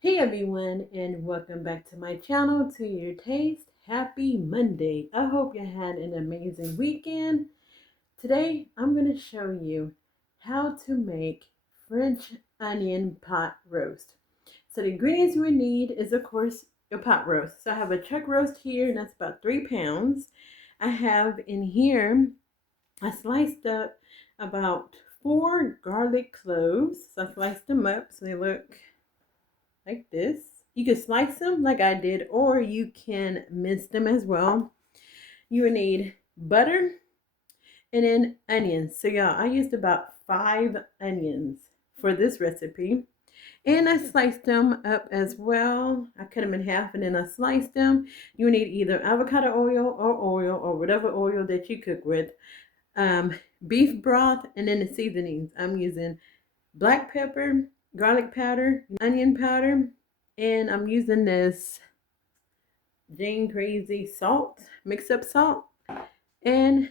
Hey everyone, and welcome back to my channel, To Your Taste. Happy Monday. I hope you had an amazing weekend. Today I'm going to show you how to make French onion pot roast. So the ingredients you would need is, of course, your pot roast. So I have a chuck roast here, and that's about 3 pounds. I have in here, I sliced up about 4 garlic cloves. So I sliced them up so they look like this. You can slice them like I did, or you can mince them as well. You will need butter and then onions. So y'all, I used about 5 onions for this recipe. And I sliced them up as well. I cut them in half and then I sliced them. You need either avocado oil or whatever oil that you cook with. Beef broth, and then the seasonings. I'm using black pepper, garlic powder, onion powder, and I'm using this Jane Crazy salt, mix up salt, and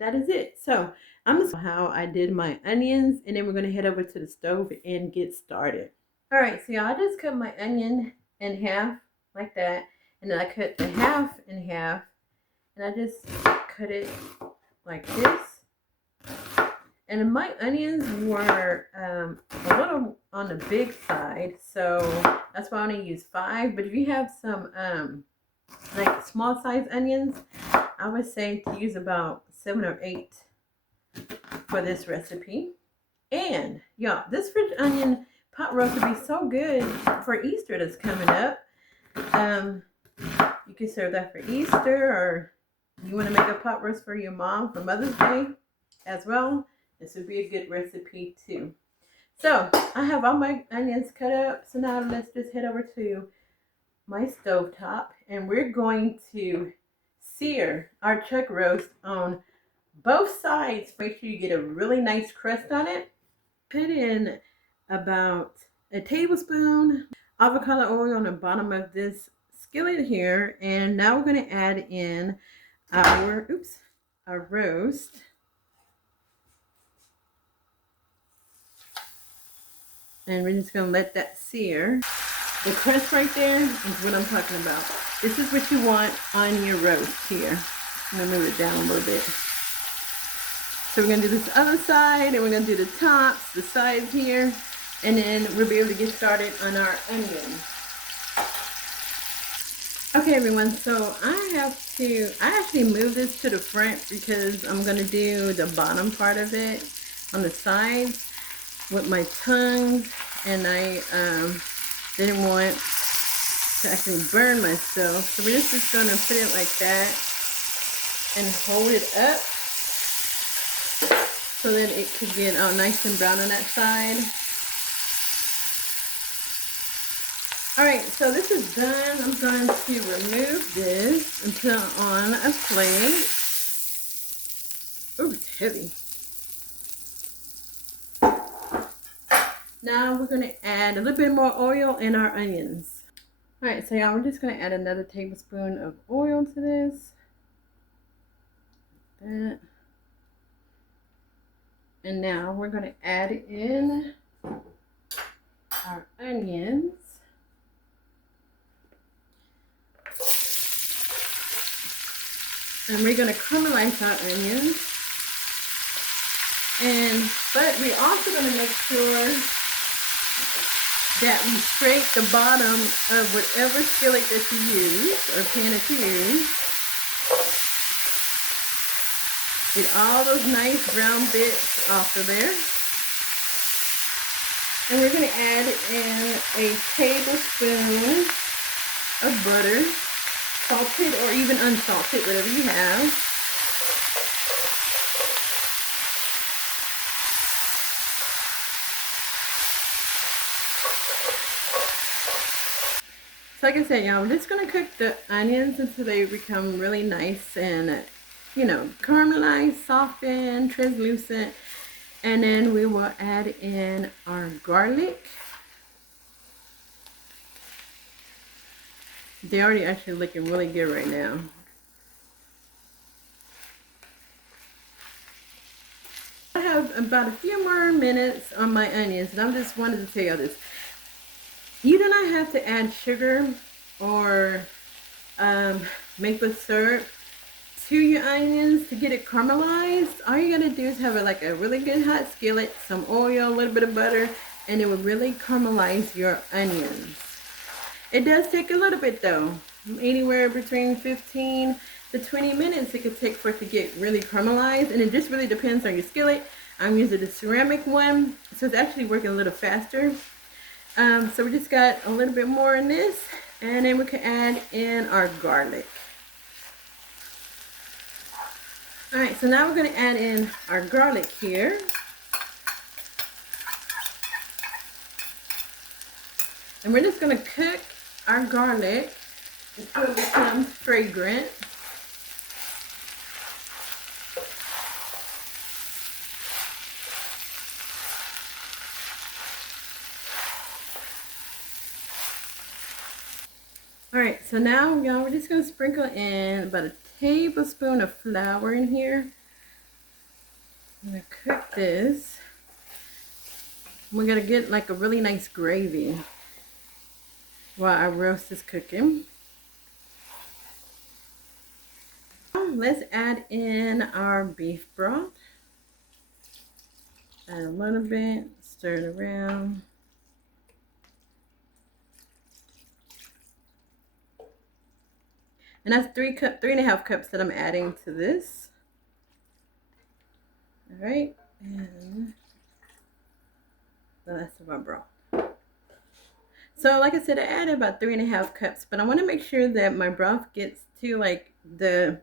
that is it. So I'm just how I did my onions, and then we're gonna head over to the stove and get started. All right, so y'all, I just cut my onion in half like that, and then I cut the half in half, and I just cut it like this. And my onions were a little on the big side, so that's why I only use 5. But if you have some like small size onions, I would say to use about 7 or 8 for this recipe. And y'all, this French onion pot roast would be so good for Easter that's coming up. You can serve that for Easter, or you want to make a pot roast for your mom for Mother's Day as well. This would be a good recipe too. So I have all my onions cut up. So now let's just head over to my stove top, and we're going to sear our chuck roast on both sides. Make sure you get a really nice crust on it. Put in about a tablespoon avocado oil on the bottom of this skillet here, and now we're going to add in our roast. And we're just going to let that sear. The crust right there is what I'm talking about. This is what you want on your roast here. I'm going to move it down a little bit. So we're going to do this other side, and we're going to do the tops, the sides here, and then we'll be able to get started on our onions. Okay everyone, so I actually moved this to the front because I'm going to do the bottom part of it on the sides with my tongs, and I didn't want to actually burn myself. So we're just going to put it like that and hold it up so that it could get nice and brown on that side. Alright, so this is done. I'm going to remove this and put it on a plate. Oh, it's heavy. Now we're going to add a little bit more oil in our onions. Alright, so y'all, we're just going to add another tablespoon of oil to this. Like that. And now we're going to add in our onions. And we're going to caramelize our onions. But we're also going to make sure that we scrape the bottom of whatever skillet that you use or pan that you use. Get all those nice brown bits off of there. And we're going to add in a tablespoon of butter, salted or even unsalted, whatever you have. So like I said, y'all, we're just going to cook the onions until they become really nice and, caramelized, softened, translucent. And then we will add in our garlic. They're already actually looking really good right now. I have about a few more minutes on my onions, and I just wanted to tell you this. You do not have to add sugar or maple syrup to your onions to get it caramelized. All you gotta do is have like a really good hot skillet, some oil, a little bit of butter, and it will really caramelize your onions. It does take a little bit though, anywhere between 15 to 20 minutes it could take for it to get really caramelized, and it just really depends on your skillet. I'm using the ceramic one, so it's actually working a little faster. So we just got a little bit more in this, and then we can add in our garlic. All right, so now we're going to add in our garlic here. And we're just going to cook our garlic until it becomes fragrant. All right, so now y'all, we're just going to sprinkle in about a tablespoon of flour in here. I'm going to cook this. We're going to get like a really nice gravy while our roast is cooking. Let's add in our beef broth. Add a little bit, stir it around. And that's 3.5 cups that I'm adding to this. All right, and the rest of our broth. So like I said, I added about 3.5 cups, but I want to make sure that my broth gets to like the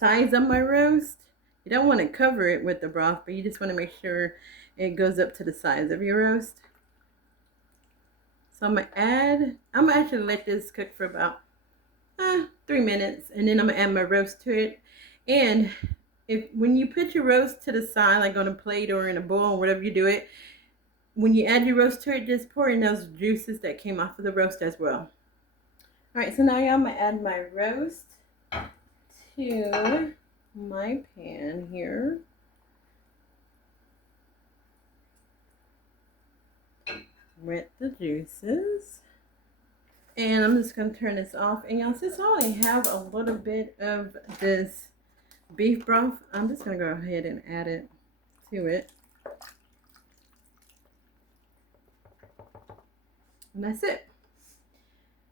size of my roast. You don't want to cover it with the broth, but you just want to make sure it goes up to the size of your roast. So I'm gonna actually let this cook for about 3 minutes, and then I'm gonna add my roast to it. And when you put your roast to the side, like on a plate or in a bowl or whatever you do it, when you add your roast to it, just pour in those juices that came off of the roast as well. All right, so now I'm gonna add my roast to my pan here. With the juices. And I'm just going to turn this off. And y'all, since I only have a little bit of this beef broth, I'm just going to go ahead and add it to it. And that's it.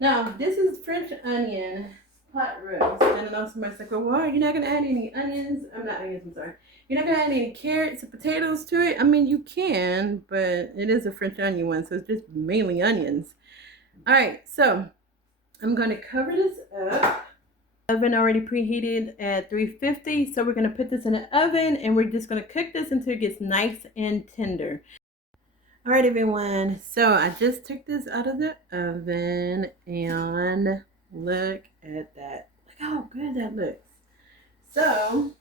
Now, this is French onion pot roast. And I know somebody's like, well, you're not going to add any onions. I'm not onions, I'm sorry. You're not going to add any carrots or potatoes to it. I mean, you can, but it is a French onion one, so it's just mainly onions. All right, so I'm going to cover this up. Oven already preheated at 350, so we're going to put this in the oven, and we're just going to cook this until it gets nice and tender. All right, everyone, so I just took this out of the oven, and look at that. Look how good that looks. So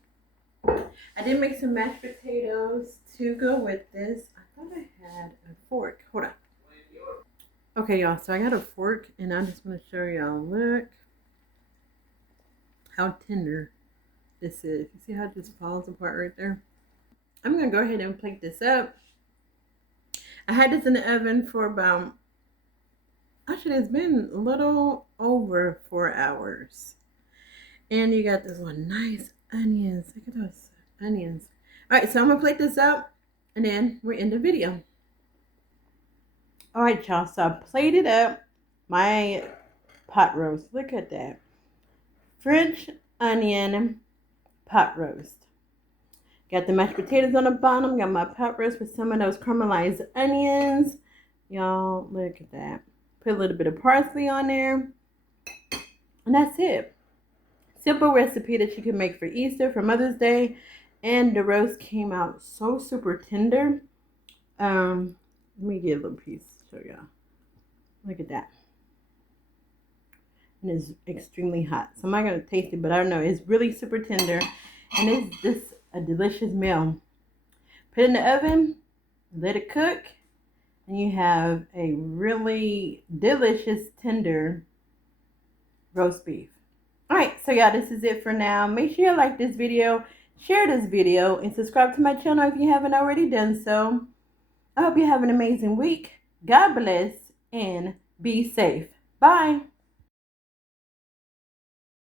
I did make some mashed potatoes to go with this. I thought I had a fork. Hold on. Okay, y'all, so I got a fork, and I just want to show y'all, look how tender this is. You see how it just falls apart right there? I'm going to go ahead and plate this up. I had this in the oven for about, actually it's been a little over 4 hours. And you got this one nice onions. Look at those onions. All right, so I'm going to plate this up, and then we're in the video. All right, y'all, so I plated up my pot roast. Look at that. French onion pot roast. Got the mashed potatoes on the bottom. Got my pot roast with some of those caramelized onions. Y'all, look at that. Put a little bit of parsley on there. And that's it. Simple recipe that you can make for Easter, for Mother's Day. And the roast came out so super tender. Let me get a little piece to show y'all. Look at that. And it's extremely hot. So I'm not going to taste it, but I don't know. It's really super tender. And it's just a delicious meal. Put it in the oven. Let it cook. And you have a really delicious, tender roast beef. Alright, so yeah, this is it for now. Make sure you like this video, share this video, and subscribe to my channel if you haven't already done so. I hope you have an amazing week. God bless, and be safe. Bye.